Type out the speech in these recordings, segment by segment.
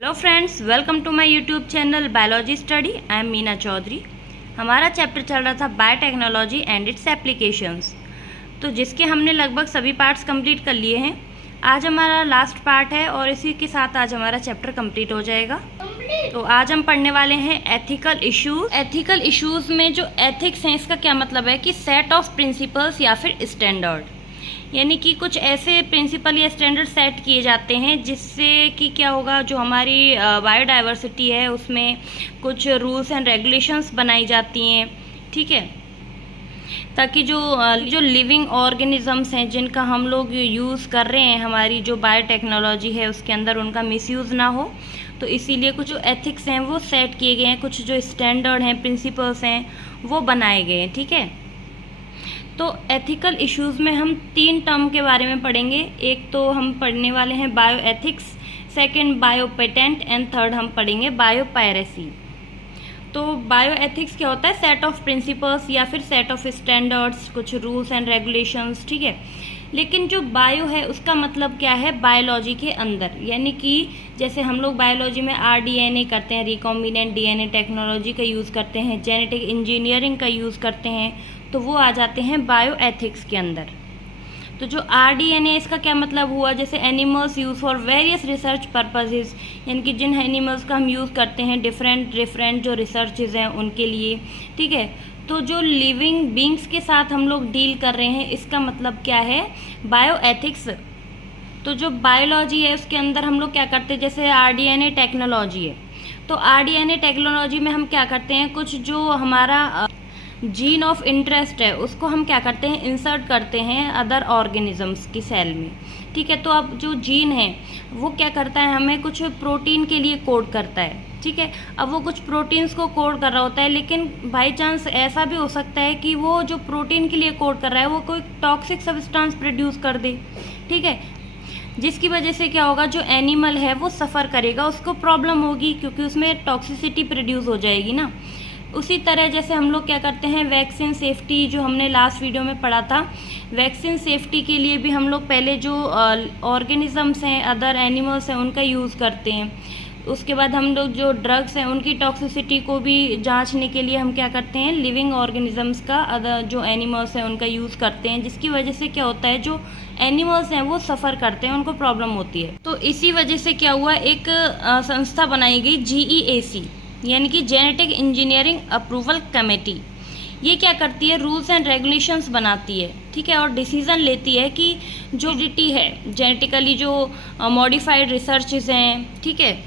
Hello friends, welcome to my YouTube channel biology study. I am Meena Chaudhary. हमारा chapter चल रहा था बायोटेक्नोलॉजी एंड इट्स एप्लीकेशंस, तो जिसके हमने लगभग सभी पार्ट्स कंप्लीट कर लिए हैं। आज हमारा लास्ट पार्ट है और इसी के साथ आज हमारा चैप्टर कंप्लीट हो जाएगा। तो आज हम पढ़ने वाले हैं एथिकल इश्यूज। एथिकल इश्यूज में जो एथिक्स हैं, इसका क्या मतलब है कि सेट ऑफ प्रिंसिपल्स या फिर स्टैंडर्ड, यानी कि कुछ ऐसे प्रिंसिपल या स्टैंडर्ड सेट किए जाते हैं जिससे कि क्या होगा, जो हमारी बायोडाइवर्सिटी है उसमें कुछ रूल्स एंड रेगुलेशंस बनाई जाती हैं, ठीक है, ताकि जो लिविंग ऑर्गेनिजम्स हैं जिनका हम लोग यूज़ कर रहे हैं, हमारी जो बायोटेक्नोलॉजी है उसके अंदर उनका मिसयूज़ ना हो। तो इसीलिए कुछ जो एथिक्स हैं वो सेट किए गए हैं, कुछ जो स्टैंडर्ड हैं, प्रिंसिपल्स हैं वो बनाए गए हैं, ठीक है। तो एथिकल इश्यूज़ में हम 3 टर्म के बारे में पढ़ेंगे। एक तो हम पढ़ने वाले हैं bio ethics, second bio patent and third हम पढ़ेंगे बायो पायरेसी। तो बायो एथिक्स क्या होता है? सेट ऑफ प्रिंसिपल्स या फिर सेट ऑफ स्टैंडर्ड्स, कुछ रूल्स एंड रेगुलेशंस, ठीक है। लेकिन जो बायो है उसका मतलब क्या है? बायोलॉजी के अंदर, यानी कि जैसे हम लोग बायोलॉजी में RDNA करते हैं, रिकॉम्बिनेंट DNA टेक्नोलॉजी का यूज़ करते हैं, जेनेटिक इंजीनियरिंग का यूज़ करते हैं, तो वो आ जाते हैं बायो एथिक्स के अंदर। तो जो RDNA, इसका क्या मतलब हुआ? जैसे animals use for various research purposes, यानी कि जिन एनिमल्स का हम यूज़ करते हैं डिफरेंट जो रिसर्चेज हैं उनके लिए, ठीक है। तो जो लिविंग बींग्स के साथ हम लोग डील कर रहे हैं, इसका मतलब क्या है? Bio ethics. तो जो बायोलॉजी है उसके अंदर हम लोग क्या करते हैं, जैसे RDNA टेक्नोलॉजी है, तो RDNA टेक्नोलॉजी में हम क्या करते हैं, कुछ जो हमारा जीन ऑफ इंटरेस्ट है उसको हम क्या करते हैं, इंसर्ट करते हैं अदर ऑर्गेनिजम्स की सेल में, ठीक है। तो अब जो जीन है वो क्या करता है, हमें कुछ प्रोटीन के लिए कोड करता है, ठीक है। अब वो कुछ प्रोटीन्स को कोड कर रहा होता है, लेकिन बाई चांस ऐसा भी हो सकता है कि वो जो प्रोटीन के लिए कोड कर रहा है वो कोई टॉक्सिक सब्सटेंस प्रोड्यूस कर दे, ठीक है, जिसकी वजह से क्या होगा, जो एनिमल है वो सफ़र करेगा, उसको प्रॉब्लम होगी क्योंकि उसमें टॉक्सिसिटी प्रोड्यूस हो जाएगी ना। उसी तरह जैसे हम लोग क्या करते हैं, वैक्सीन सेफ्टी, जो हमने लास्ट वीडियो में पढ़ा था, वैक्सीन सेफ्टी के लिए भी हम लोग पहले जो ऑर्गेनिजम्स हैं, अदर एनिमल्स हैं, उनका यूज़ करते हैं। उसके बाद हम लोग जो ड्रग्स हैं उनकी टॉक्सिसिटी को भी जांचने के लिए हम क्या करते हैं, लिविंग ऑर्गेनिजम्स का, अदर जो एनिमल्स हैं उनका यूज़ करते हैं, जिसकी वजह से क्या होता है, जो एनिमल्स हैं वो सफ़र करते हैं, उनको प्रॉब्लम होती है। तो इसी वजह से क्या हुआ, एक संस्था बनाई गई GEAC, यानी कि जेनेटिक इंजीनियरिंग अप्रूवल कमेटी। ये क्या करती है, रूल्स एंड रेगुलेशंस बनाती है, ठीक है, और डिसीज़न लेती है कि जो डिटी है, जेनेटिकली जो मॉडिफाइड रिसर्चेस हैं, ठीक है,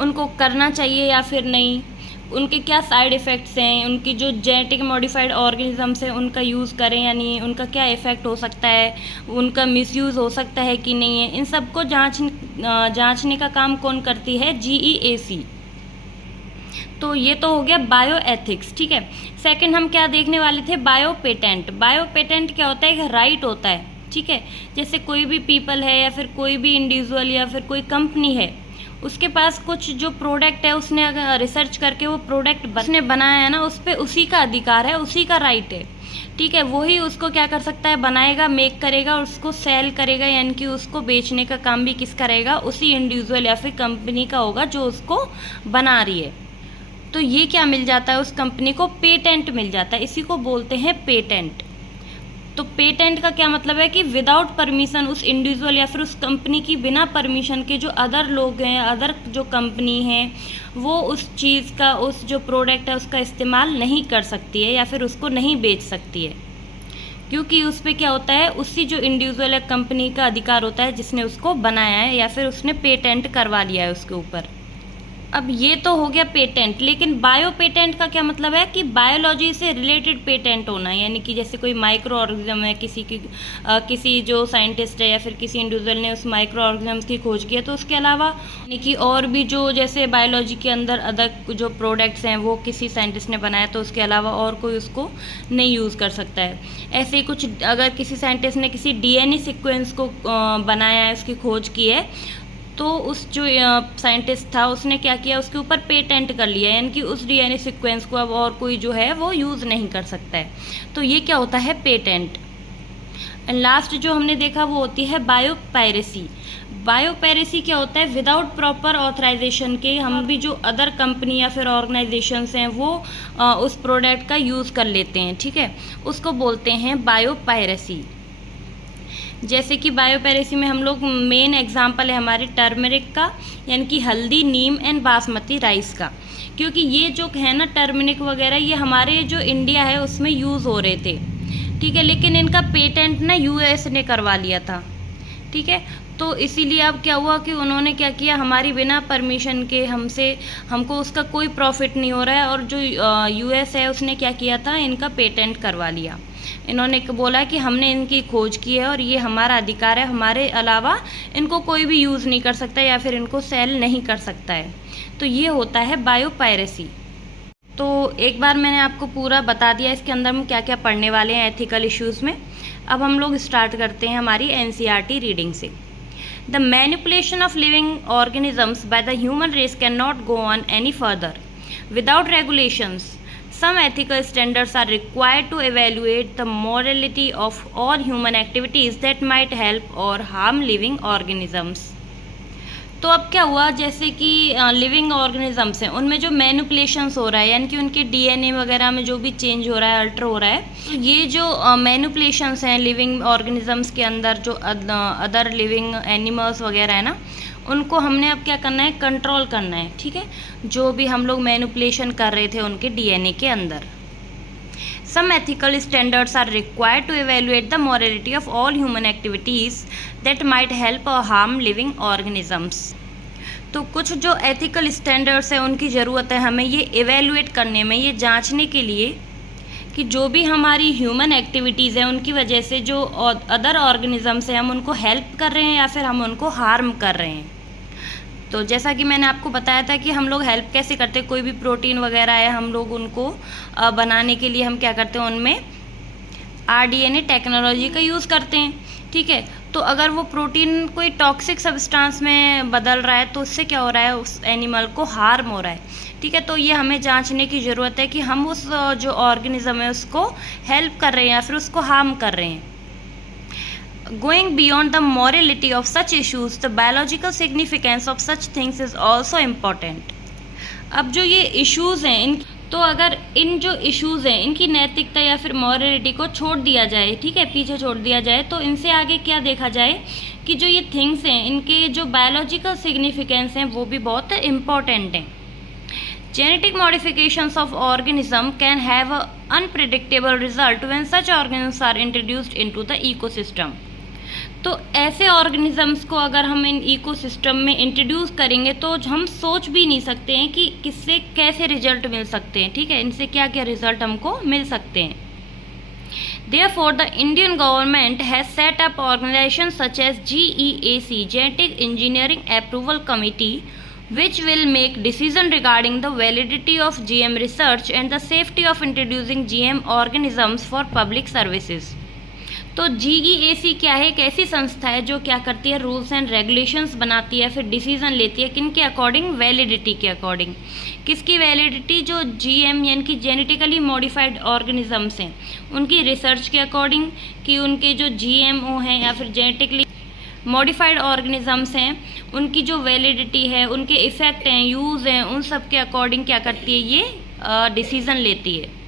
उनको करना चाहिए या फिर नहीं, उनके क्या साइड इफ़ेक्ट्स हैं, उनकी जो जेनेटिक मॉडिफाइड ऑर्गेनिजम्स हैं उनका यूज़ करें या नहीं, उनका क्या इफ़ेक्ट हो सकता है, उनका मिसयूज़ हो सकता है कि नहीं है, इन सब को जांचने का काम कौन करती है? GEAC। तो ये तो हो गया बायो एथिक्स, ठीक है। सेकंड हम क्या देखने वाले थे, बायो पेटेंट। बायो पेटेंट क्या होता है? एक राइट होता है, ठीक है। जैसे कोई भी पीपल है या फिर कोई भी इंडिविजुअल या फिर कोई कंपनी है, उसके पास कुछ जो प्रोडक्ट है, उसने अगर रिसर्च करके वो प्रोडक्ट उसने बनाया है ना, उस पर उसी का अधिकार है, उसी का राइट है, ठीक है। वही उसको क्या कर सकता है, बनाएगा, मेक करेगा और उसको सेल करेगा, यानी कि उसको बेचने का काम भी किसका रहेगा? उसी इंडिविजुअल या फिर कंपनी का होगा जो उसको बना रही है। तो ये क्या मिल जाता है, उस कंपनी को पेटेंट मिल जाता है, इसी को बोलते हैं पेटेंट। तो पेटेंट का क्या मतलब है कि विदाउट परमिशन, उस इंडिविजुअल या फिर उस कंपनी की बिना परमिशन के जो अदर लोग हैं, अदर जो कंपनी है, वो उस चीज़ का, उस जो प्रोडक्ट है उसका इस्तेमाल नहीं कर सकती है या फिर उसको नहीं बेच सकती है, क्योंकि उस पर क्या होता है, उसी जो इंडिविजुअल या कंपनी का अधिकार होता है जिसने उसको बनाया है या फिर उसने पेटेंट करवा लिया है उसके ऊपर। अब ये तो हो गया पेटेंट, लेकिन बायो पेटेंट का क्या मतलब है कि बायोलॉजी से रिलेटेड पेटेंट होना, यानी कि जैसे कोई माइक्रो ऑर्गेनिज्म है, किसी जो साइंटिस्ट है या फिर किसी इंडिविजुअल ने उस माइक्रो ऑर्गेनिज्म की खोज की है, तो उसके अलावा यानी कि और भी जो जैसे बायोलॉजी के अंदर अदर जो प्रोडक्ट्स हैं वो किसी साइंटिस्ट ने बनाया, तो उसके अलावा और कोई उसको नहीं यूज़ कर सकता है। ऐसे ही कुछ अगर किसी साइंटिस्ट ने किसी DNA सीक्वेंस को बनाया है, उसकी खोज की है, तो उस जो साइंटिस्ट था उसने क्या किया, उसके ऊपर पेटेंट कर लिया, यानी कि उस DNA सीक्वेंस को अब और कोई जो है वो यूज़ नहीं कर सकता है। तो ये क्या होता है, पेटेंट। एंड लास्ट जो हमने देखा वो होती है बायोपायरेसी। बायोपायरेसी क्या होता है, विदाउट प्रॉपर ऑथराइजेशन के हम भी जो अदर कंपनी या फिर ऑर्गेनाइजेशंस हैं वो उस प्रोडक्ट का यूज़ कर लेते हैं, ठीक है, उसको बोलते हैं बायोपायरेसी। जैसे कि बायोपायरेसी में हम लोग मेन एग्जांपल है हमारे टर्मरिक का, यानी कि हल्दी, नीम एंड बासमती राइस का, क्योंकि ये जो है ना टर्मरिक वगैरह ये हमारे जो इंडिया है उसमें यूज़ हो रहे थे, ठीक है, लेकिन इनका पेटेंट ना यूएस ने करवा लिया था, ठीक है। तो इसीलिए अब क्या हुआ कि उन्होंने क्या किया, हमारी बिना परमिशन के हमको उसका कोई प्रॉफिट नहीं हो रहा है, और जो यूएस है उसने क्या किया था, इनका पेटेंट करवा लिया। इन्होंने बोला कि हमने इनकी खोज की है और ये हमारा अधिकार है, हमारे अलावा इनको कोई भी यूज़ नहीं कर सकता या फिर इनको सेल नहीं कर सकता है। तो ये होता है बायोपायरेसी। तो एक बार मैंने आपको पूरा बता दिया इसके अंदर हम क्या क्या पढ़ने वाले हैं एथिकल इश्यूज़ में। अब हम लोग स्टार्ट करते हैं हमारी एनसीईआरटी रीडिंग से। The manipulation of living organisms by the human race can not go on any further without regulations. Some ethical standards are required to evaluate the morality of all human activities that might help or harm living organisms. तो अब क्या हुआ, जैसे कि living organisms हैं उनमें जो manipulations हो रहा है, यानी कि उनके डीएनए वगैरह में जो भी चेंज हो रहा है, अल्टर हो रहा है, तो ये जो मैनिपुलेशंस हैं लिविंग ऑर्गेनिजम्स के अंदर, जो अदर लिविंग एनिमल्स वगैरह है ना, उनको हमने अब क्या करना है, कंट्रोल करना है, ठीक है, जो भी हम लोग मैनिपुलेशन कर रहे थे उनके डीएनए के अंदर। Some ethical standards are required to evaluate the morality of all human activities that might help or harm living organisms. तो कुछ जो एथिकल स्टैंडर्ड्स हैं उनकी ज़रूरत है हमें ये इवेल्युएट करने में, ये जांचने के लिए कि जो भी हमारी ह्यूमन एक्टिविटीज़ हैं उनकी वजह से जो अदर ऑर्गेनिजम्स हैं हम उनको हेल्प कर रहे हैं या फिर हम उनको हार्म कर रहे हैं। तो जैसा कि मैंने आपको बताया था कि हम लोग हेल्प कैसे करते हैं, कोई भी प्रोटीन वगैरह है हम लोग उनको बनाने के लिए हम क्या करते हैं, उनमें आरडीएनए टेक्नोलॉजी का यूज़ करते हैं, ठीक है। तो अगर वो प्रोटीन कोई टॉक्सिक सब्सटेंस में बदल रहा है तो उससे क्या हो रहा है, उस एनिमल को हार्म हो रहा है, ठीक है। तो ये हमें जांचने की ज़रूरत है कि हम उस जो ऑर्गेनिज्म है उसको हेल्प कर रहे हैं या फिर उसको हार्म कर रहे हैं। Going beyond the morality of such issues, the biological significance of such things is also important. अब जो ये इश्यूज़ हैं तो अगर इन जो इश्यूज़ हैं इनकी नैतिकता या फिर मॉरलिटी को छोड़ दिया जाए, ठीक है, पीछे छोड़ दिया जाए, तो इनसे आगे क्या देखा जाए कि जो ये थिंग्स हैं इनके जो बायोलॉजिकल सिग्निफिकेंस हैं वो भी बहुत इम्पॉर्टेंट हैं। Genetic modifications of organism can have an unpredictable result when such organisms are introduced into the ecosystem. तो ऐसे ऑर्गेनिजम्स को अगर हम इन इकोसिस्टम में इंट्रोड्यूस करेंगे तो हम सोच भी नहीं सकते हैं कि किससे कैसे रिजल्ट मिल सकते हैं, ठीक है, इनसे क्या क्या रिजल्ट हमको मिल सकते हैं। Therefore, the Indian government has set up organizations such as GEAC, Genetic Engineering Approval Committee, which will make decision regarding the validity of GM research and the safety of introducing GM organisms for public services. तो GEAC क्या है, एक ऐसी संस्था है जो क्या करती है, रूल्स एंड रेगुलेशंस बनाती है, फिर डिसीजन लेती है किन के अकॉर्डिंग, वैलिडिटी के अकॉर्डिंग। किसकी वैलिडिटी, जो GM यानी कि जेनेटिकली मॉडिफाइड ऑर्गेनिजम्स हैं उनकी रिसर्च के अकॉर्डिंग, कि उनके जो GMO हैं या फिर जेनेटिकली मॉडिफाइड ऑर्गेनिजम्स हैं उनकी जो वैलिडिटी है, उनके इफ़ेक्ट हैं, यूज़ हैं, उन सब के अकॉर्डिंग क्या करती है, ये डिसीज़न लेती है।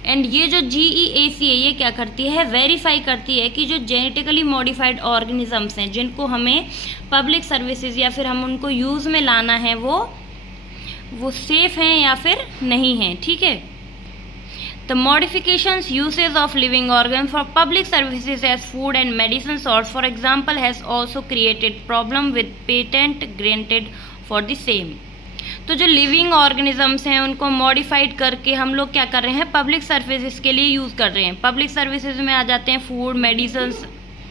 एंड ये जो GEAC है ये क्या करती है, वेरीफाई करती है कि जो जेनेटिकली मॉडिफाइड ऑर्गेनिजम्स हैं जिनको हमें पब्लिक सर्विसेज या फिर हम उनको यूज़ में लाना है वो सेफ़ हैं या फिर नहीं हैं, ठीक है। The modifications uses of living organs for public services as food and medicine source, for example, has also created problem with patent granted for the same. तो जो लिविंग ऑर्गेनिजम्स हैं उनको मॉडिफाइड करके हम लोग क्या कर रहे हैं, पब्लिक सर्विसेज के लिए यूज़ कर रहे हैं। पब्लिक सर्विसेज में आ जाते हैं फूड, मेडिसिन।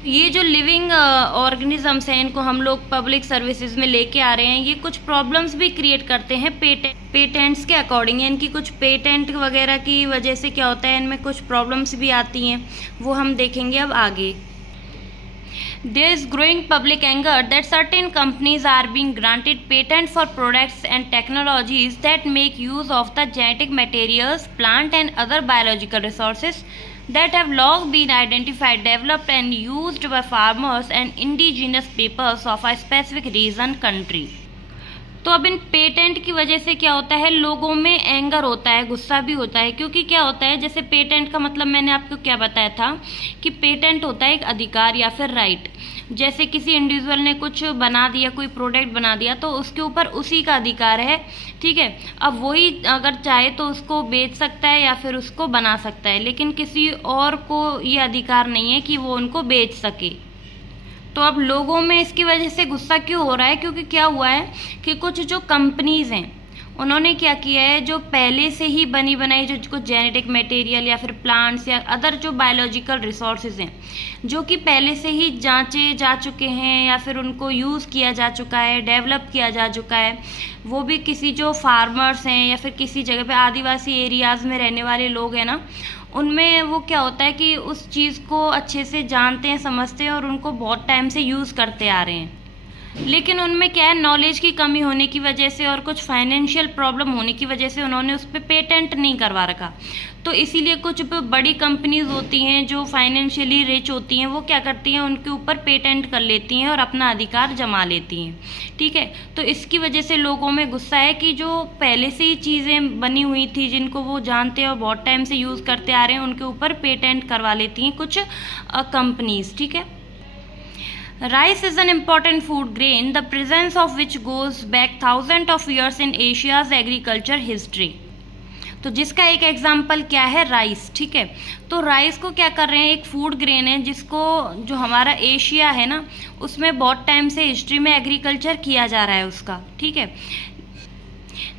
ये जो लिविंग ऑर्गेनिजम्स हैं इनको हम लोग पब्लिक सर्विसेज में लेके आ रहे हैं, ये कुछ प्रॉब्लम्स भी क्रिएट करते हैं पेटेंट्स के अकॉर्डिंग। इनकी कुछ पेटेंट वगैरह की वजह से क्या होता है, इनमें कुछ प्रॉब्लम्स भी आती हैं, वो हम देखेंगे अब आगे। There is growing public anger that certain companies are being granted patent for products and technologies that make use of the genetic materials, plant and other biological resources that have long been identified, developed and used by farmers and indigenous peoples of a specific region, country. तो अब इन patent की वजह से क्या होता है, लोगों में एंगर होता है, गुस्सा भी होता है, क्योंकि क्या होता है, जैसे पेटेंट का मतलब मैंने आपको क्या बताया था कि पेटेंट होता है एक अधिकार या फिर राइट। जैसे किसी इंडिविजुअल ने कुछ बना दिया, कोई प्रोडक्ट बना दिया, तो उसके ऊपर उसी का अधिकार है, ठीक है। अब वही अगर चाहे तो उसको बेच सकता है या फिर उसको बना सकता है, लेकिन किसी और को ये अधिकार नहीं है कि वो उनको बेच सके। तो अब लोगों में इसकी वजह से गुस्सा क्यों हो रहा है, क्योंकि क्या हुआ है कि कुछ जो कंपनीज़ हैं उन्होंने क्या किया है, जो पहले से ही बनी बनाई जो कुछ जेनेटिक मटेरियल या फिर प्लांट्स या अदर जो बायोलॉजिकल रिसोर्सेज हैं, जो कि पहले से ही जांचे जा चुके हैं या फिर उनको यूज़ किया जा चुका है, डेवलप किया जा चुका है, वो भी किसी जो फार्मर्स हैं या फिर किसी जगह पे आदिवासी एरियाज़ में रहने वाले लोग हैं ना, उनमें वो क्या होता है कि उस चीज़ को अच्छे से जानते हैं, समझते हैं और उनको बहुत टाइम से यूज़ करते आ रहे हैं। लेकिन उनमें क्या है, नॉलेज की कमी होने की वजह से और कुछ फाइनेंशियल प्रॉब्लम होने की वजह से उन्होंने उस पर पेटेंट नहीं करवा रखा। तो इसीलिए कुछ बड़ी कंपनीज होती हैं जो फाइनेंशियली रिच होती हैं, वो क्या करती हैं, उनके ऊपर पेटेंट कर लेती हैं और अपना अधिकार जमा लेती हैं, ठीक है। तो इसकी वजह से लोगों में गुस्सा है कि जो पहले से ही चीज़ें बनी हुई थी, जिनको वो जानते हैं और बहुत टाइम से यूज़ करते आ रहे हैं, उनके ऊपर पेटेंट करवा लेती हैं कुछ कंपनीज, ठीक है। Rice is an important food grain, the presence of which goes back thousands of years in Asia's agriculture history. तो जिसका एक एग्जाम्पल क्या है, राइस, ठीक है। तो राइस को क्या कर रहे हैं, एक फूड ग्रेन है जिसको जो हमारा एशिया है ना, उसमें बहुत टाइम से हिस्ट्री में एग्रीकल्चर किया जा रहा है उसका, ठीक है।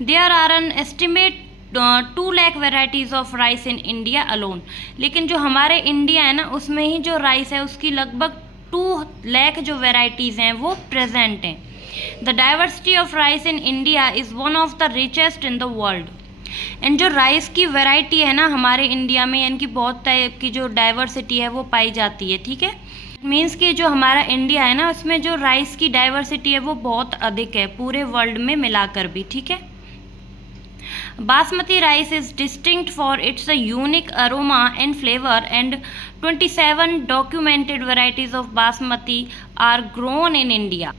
There are an estimate 2 lakh varieties of rice in India alone. लेकिन जो हमारे इंडिया है ना, उसमें ही जो राइस है उसकी लगभग 2 लाख जो वेराइटीज़ हैं वो प्रेजेंट हैं। The diversity of rice in India is one of the richest in the world. And जो राइस की वैरायटी है ना हमारे इंडिया में, यानी कि बहुत टाइप की जो डाइवर्सिटी है वो पाई जाती है, ठीक है। मीन्स कि जो हमारा इंडिया है ना, उसमें जो राइस की डाइवर्सिटी है वो बहुत अधिक है पूरे वर्ल्ड में मिलाकर भी, ठीक है। Basmati rice is distinct for its unique aroma and flavor, and 27 documented varieties of basmati are grown in India.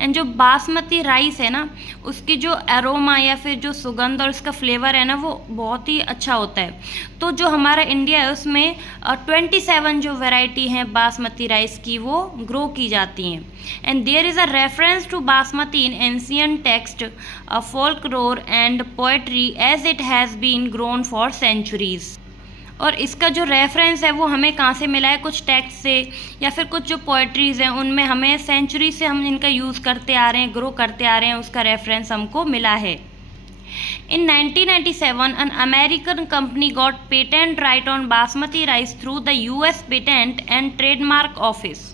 And जो बासमती राइस है ना, उसकी जो एरोमा या फिर जो सुगंध और उसका फ्लेवर है ना, वो बहुत ही अच्छा होता है। तो जो हमारा इंडिया है उसमें 27 जो वैरायटी हैं बासमती राइस की वो ग्रो की जाती हैं। And there is a reference to basmati in ancient text, folklore and poetry as it has been grown for centuries. और इसका जो रेफरेंस है वो हमें कहाँ से मिला है, कुछ टेक्स्ट से या फिर कुछ जो पोएट्रीज़ हैं उनमें हमें सेंचुरी से हम इनका यूज़ करते आ रहे हैं, ग्रो करते आ रहे हैं, उसका रेफरेंस हमको मिला है। In 1997, an American company got patent right on basmati rice through the US Patent and Trademark Office.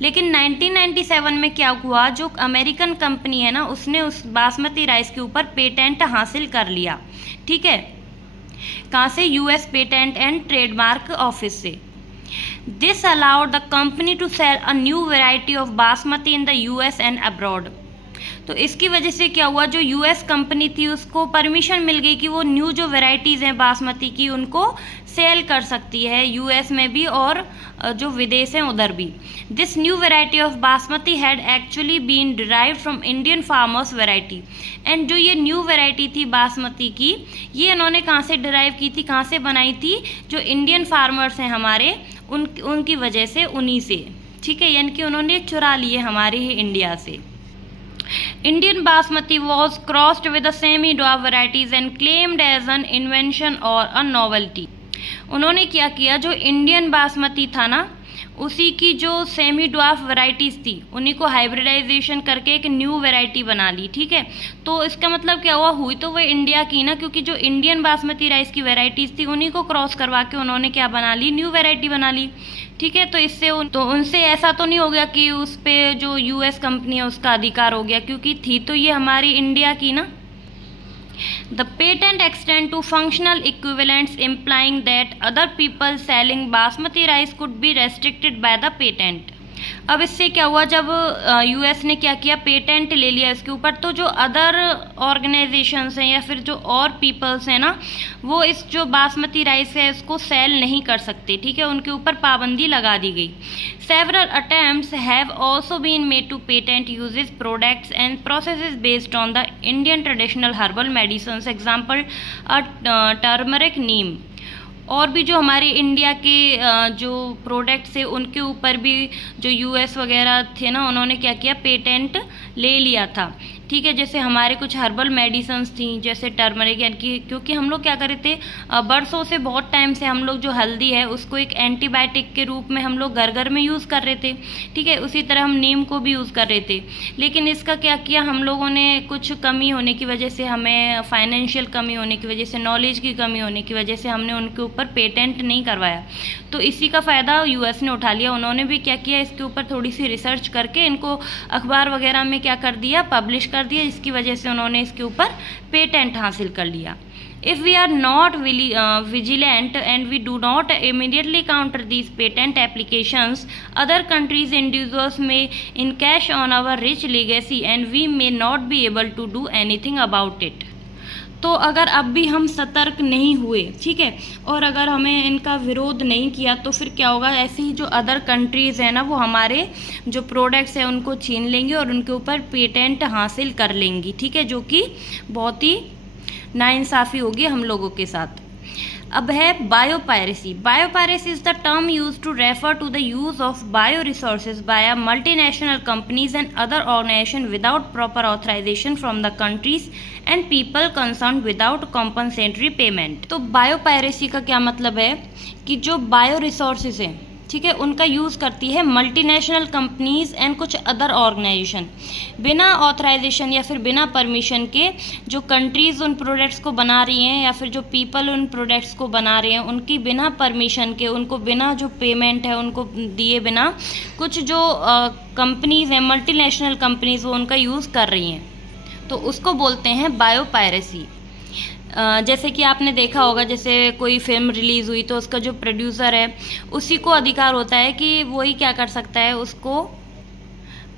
लेकिन 1997 में क्या हुआ, जो अमेरिकन कंपनी है ना, उसने उस बासमती राइस के ऊपर पेटेंट हासिल कर लिया, ठीक है। कहाँ से, US patent and trademark office से। This allowed the company to sell a new variety of basmati in the US and abroad. तो इसकी वजह से क्या हुआ, जो यूएस कंपनी थी उसको परमिशन मिल गई कि वो न्यू जो वेराइटीज़ हैं बासमती की उनको सेल कर सकती है यूएस में भी और जो विदेश हैं उधर भी। This new variety of basmati had actually been derived from Indian farmers variety. And जो ये न्यू वेराइटी थी बासमती की, ये इन्होंने कहाँ से डिराइव की थी, कहाँ से बनाई थी, जो इंडियन फार्मर्स हैं हमारे उनकी वजह से, उन्हीं से, ठीक है। यानी कि उन्होंने चुरा लिए हमारे ही इंडिया से। Indian basmati was crossed with the semi-dwarf varieties and claimed as an invention or a novelty. उन्होंने क्या किया, जो इंडियन बासमती था ना, उसी की जो सेमी ड्वार्फ वैरायटीज़ थी उन्हीं को हाइब्रिडाइजेशन करके एक न्यू वैरायटी बना ली, ठीक है। तो इसका मतलब क्या हुआ, हुई तो वो इंडिया की ना, क्योंकि जो इंडियन बासमती राइस की वैरायटीज़ थी उन्हीं को क्रॉस करवा के उन्होंने क्या बना ली, न्यू वैरायटी बना ली, ठीक है। तो इससे तो उनसे ऐसा तो नहीं हो गया कि उस पर जो यूएस कंपनी है उसका अधिकार हो गया, क्योंकि थी तो ये हमारी इंडिया की ना। The patent extend to functional equivalents, implying that other people selling basmati rice could be restricted by the patent. अब इससे क्या हुआ, जब यूएस ने क्या किया, पेटेंट ले लिया इसके ऊपर, तो जो अदर ऑर्गेनाइजेशंस हैं या फिर जो और पीपल्स हैं ना, वो इस जो बासमती राइस है इसको सेल नहीं कर सकते, ठीक है, उनके ऊपर पाबंदी लगा दी गई। Several attempts have also been made to patent uses products and processes based on the Indian traditional herbal medicines, example turmeric, neem. और भी जो हमारे इंडिया के जो प्रोडक्ट्स है उनके ऊपर भी जो यूएस वगैरह थे ना, उन्होंने क्या किया, पेटेंट ले लिया था, ठीक है। जैसे हमारे कुछ हर्बल मेडिसिन्स थी, जैसे टर्मरिक, यानी कि क्योंकि हम लोग क्या कर रहे थे, बरसों से, बहुत टाइम से हम लोग जो हल्दी है उसको एक एंटीबायोटिक के रूप में हम लोग घर घर में यूज़ कर रहे थे, ठीक है। उसी तरह हम नीम को भी यूज़ कर रहे थे, लेकिन इसका क्या किया हम लोगों ने, कुछ कमी होने की वजह से, हमें फाइनेंशियल कमी होने की वजह से, नॉलेज की कमी होने की वजह से हमने उनके ऊपर पेटेंट नहीं करवाया। तो इसी का फ़ायदा यूएस ने उठा लिया। उन्होंने भी क्या किया, इसके ऊपर थोड़ी सी रिसर्च करके इनको अखबार वगैरह में क्या कर दिया, पब्लिश कर दिया, इसकी वजह से उन्होंने इसके ऊपर पेटेंट हासिल कर लिया। If we are not vigilant and we do not immediately counter these patent applications, other countries' individuals may encash on our rich legacy and we may not be able to do anything about it. तो अगर अब भी हम सतर्क नहीं हुए, ठीक है, और अगर हमें इनका विरोध नहीं किया, तो फिर क्या होगा, ऐसे ही जो अदर कंट्रीज़ हैं ना, वो हमारे जो प्रोडक्ट्स हैं उनको छीन लेंगे और उनके ऊपर पेटेंट हासिल कर लेंगी, ठीक है, जो कि बहुत ही नाइंसाफ़ी होगी हम लोगों के साथ। अब है biopiracy. Biopiracy is the term use to refer to the use of bio resources by multinational companies and other organisation without proper authorisation from the countries and people concern without compensatory payment. तो biopiracy का क्या मतलब है कि जो bio resources हैं, ठीक है, उनका यूज़ करती है मल्टीनेशनल कंपनीज एंड कुछ अदर ऑर्गेनाइजेशन, बिना ऑथराइजेशन या फिर बिना परमिशन के जो कंट्रीज़ उन प्रोडक्ट्स को बना रही हैं या फिर जो पीपल उन प्रोडक्ट्स को बना रहे हैं, उनकी बिना परमिशन के, उनको बिना जो पेमेंट है उनको दिए बिना, कुछ जो कंपनीज़ हैं, मल्टीनेशनल कंपनीज़, वो उनका यूज़ कर रही हैं, तो उसको बोलते हैं बायोपायरेसी। जैसे कि आपने देखा होगा, जैसे कोई फिल्म रिलीज़ हुई तो उसका जो प्रोड्यूसर है उसी को अधिकार होता है कि वही क्या कर सकता है, उसको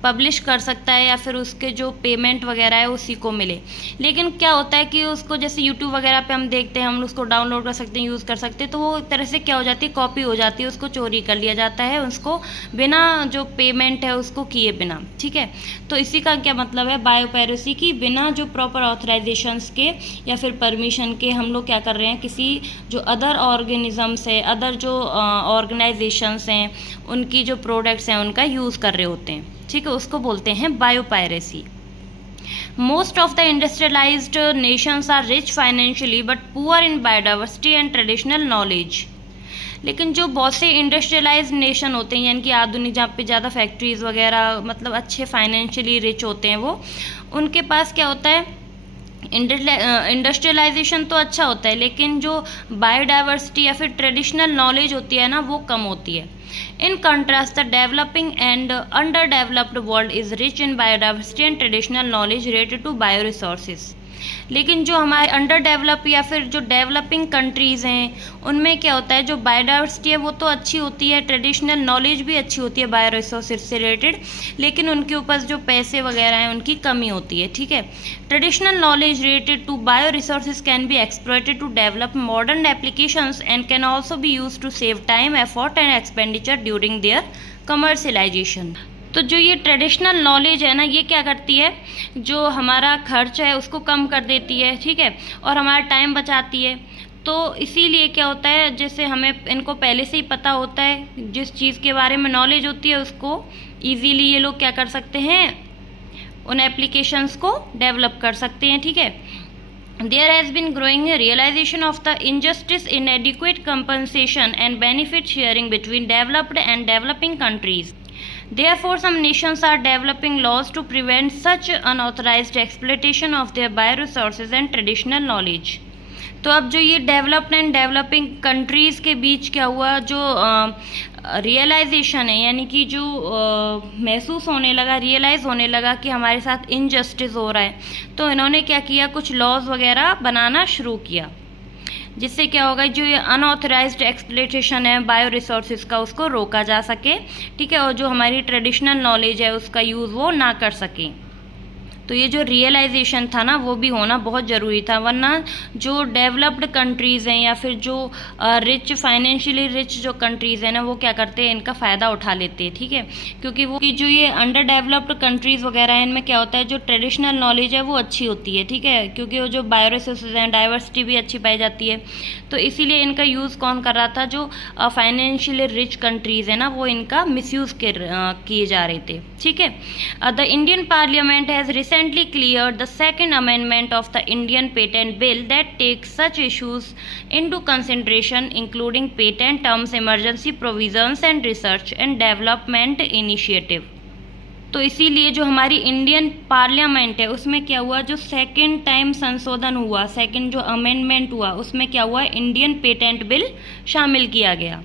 पब्लिश कर सकता है या फिर उसके जो पेमेंट वगैरह है उसी को मिले। लेकिन क्या होता है कि उसको, जैसे यूट्यूब वगैरह पे हम देखते हैं, हम उसको डाउनलोड कर सकते हैं, यूज़ कर सकते हैं, तो वो एक तरह से क्या हो जाती है, कॉपी हो जाती है, उसको चोरी कर लिया जाता है, उसको बिना जो पेमेंट है उसको किए बिना, ठीक है। तो इसी का क्या मतलब है, बायोपायरेसी की, बिना जो प्रॉपर ऑथराइजेशंस के या फिर परमिशन के हम लोग क्या कर रहे हैं, किसी जो अदर ऑर्गेनिज़म्स है, अदर जो ऑर्गेनाइजेशंस हैं, उनकी जो प्रोडक्ट्स हैं उनका यूज़ कर रहे होते हैं, ठीक है, उसको बोलते हैं biopiracy. Most of the industrialised nations are rich financially but poor in biodiversity and traditional knowledge. लेकिन जो बहुत से इंडस्ट्रियलाइज्ड नेशन होते हैं, यानी कि आधुनिक, जहाँ पे ज़्यादा फैक्ट्रीज वगैरह, मतलब अच्छे फाइनेंशियली रिच होते हैं, वो उनके पास क्या होता है, इंडस्ट्रियलाइजेशन तो अच्छा होता है, लेकिन जो बायोडाइवर्सिटी या फिर ट्रेडिशनल नॉलेज होती है ना, वो कम होती है। In contrast, the developing and underdeveloped world is rich in biodiversity and traditional knowledge related to bioresources. लेकिन जो हमारे अंडर डेवलप या फिर जो डेवलपिंग कंट्रीज़ हैं, उनमें क्या होता है, जो बायोडाइवर्सिटी है वो तो अच्छी होती है, ट्रेडिशनल नॉलेज भी अच्छी होती है बायो रिसोर्सेज से रिलेटेड, लेकिन उनके ऊपर जो पैसे वगैरह हैं उनकी कमी होती है, ठीक है। Traditional knowledge related to bio resources can be exploited to develop modern applications and can also be use to save time, effort and expenditure during their commercialisation. तो जो ये ट्रेडिशनल नॉलेज है ना, ये क्या करती है, जो हमारा खर्च है उसको कम कर देती है, ठीक है, और हमारा टाइम बचाती है। तो इसीलिए क्या होता है, जैसे हमें इनको पहले से ही पता होता है, जिस चीज़ के बारे में नॉलेज होती है उसको ईजीली ये लोग क्या कर सकते हैं, उन एप्लीकेशंस को डेवलप कर सकते हैं, ठीक है। There has been growing realization of the injustice, inadequate compensation and benefit sharing between developed and developing countries. Therefore, some nations are developing laws to prevent such unauthorized exploitation of their bioresources and traditional knowledge. तो अब जो ये developed and developing countries के बीच क्या हुआ, जो realisation है, यानी कि जो महसूस होने लगा, रियलाइज़ होने लगा कि हमारे साथ इनजस्टिस हो रहा है, तो इन्होंने क्या किया, कुछ लॉज वगैरह बनाना शुरू किया। जिससे क्या होगा, जो ये अनऑथराइज्ड एक्सप्लॉयटेशन है बायो रिसोर्सेज का, उसको रोका जा सके, ठीक है, और जो हमारी ट्रेडिशनल नॉलेज है उसका यूज़ वो ना कर सकें। तो ये जो रियलाइजेशन था ना, वो भी होना बहुत ज़रूरी था, वरना जो डेवलप्ड कंट्रीज़ हैं या फिर जो रिच, फाइनेंशियली रिच जो कंट्रीज़ हैं ना, वो क्या करते हैं, इनका फ़ायदा उठा लेते हैं, ठीक है। क्योंकि वो कि जो ये अंडर डेवलप्ड कंट्रीज़ वगैरह हैं, इनमें क्या होता है, जो ट्रेडिशनल नॉलेज है वो अच्छी होती है, ठीक है, क्योंकि वो जो बायो रिसोर्सेज हैं, डाइवर्सिटी भी अच्छी पाई जाती है। तो इसीलिए इनका यूज़ कौन कर रहा था, जो फाइनेंशियली रिच कंट्रीज़ है ना, वो इनका मिसयूज़ किए जा रहे थे, ठीक है। The Indian parliament has recently cleared the second amendment of the Indian patent bill that takes such issues into consideration, including patent terms, emergency provisions and research and development initiative। तो इसीलिए जो हमारी इंडियन पार्लियामेंट है उसमें क्या हुआ, जो second time संशोधन हुआ, सेकंड जो अमेंडमेंट हुआ, उसमें क्या हुआ, इंडियन पेटेंट बिल शामिल किया गया,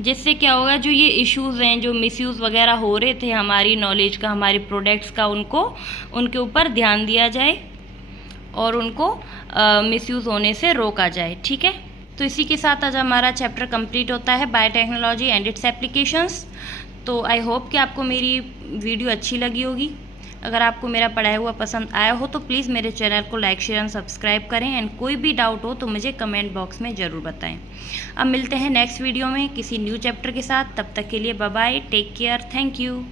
जिससे क्या होगा, जो ये इश्यूज़ हैं, जो मिसयूज़ वगैरह हो रहे थे हमारी नॉलेज का, हमारी प्रोडक्ट्स का, उनके ऊपर ध्यान दिया जाए और उनको मिसयूज़ होने से रोका जाए, ठीक है। तो इसी के साथ आज हमारा चैप्टर कंप्लीट होता है, बायोटेक्नोलॉजी एंड इट्स एप्लीकेशंस। तो आई होप कि आपको मेरी वीडियो अच्छी लगी होगी। अगर आपको मेरा पढ़ाया हुआ पसंद आया हो तो प्लीज़ मेरे चैनल को लाइक, शेयर एंड सब्सक्राइब करें, एंड कोई भी डाउट हो तो मुझे कमेंट बॉक्स में ज़रूर बताएं। अब मिलते हैं नेक्स्ट वीडियो में किसी न्यू चैप्टर के साथ, तब तक के लिए bye bye, take care, thank you.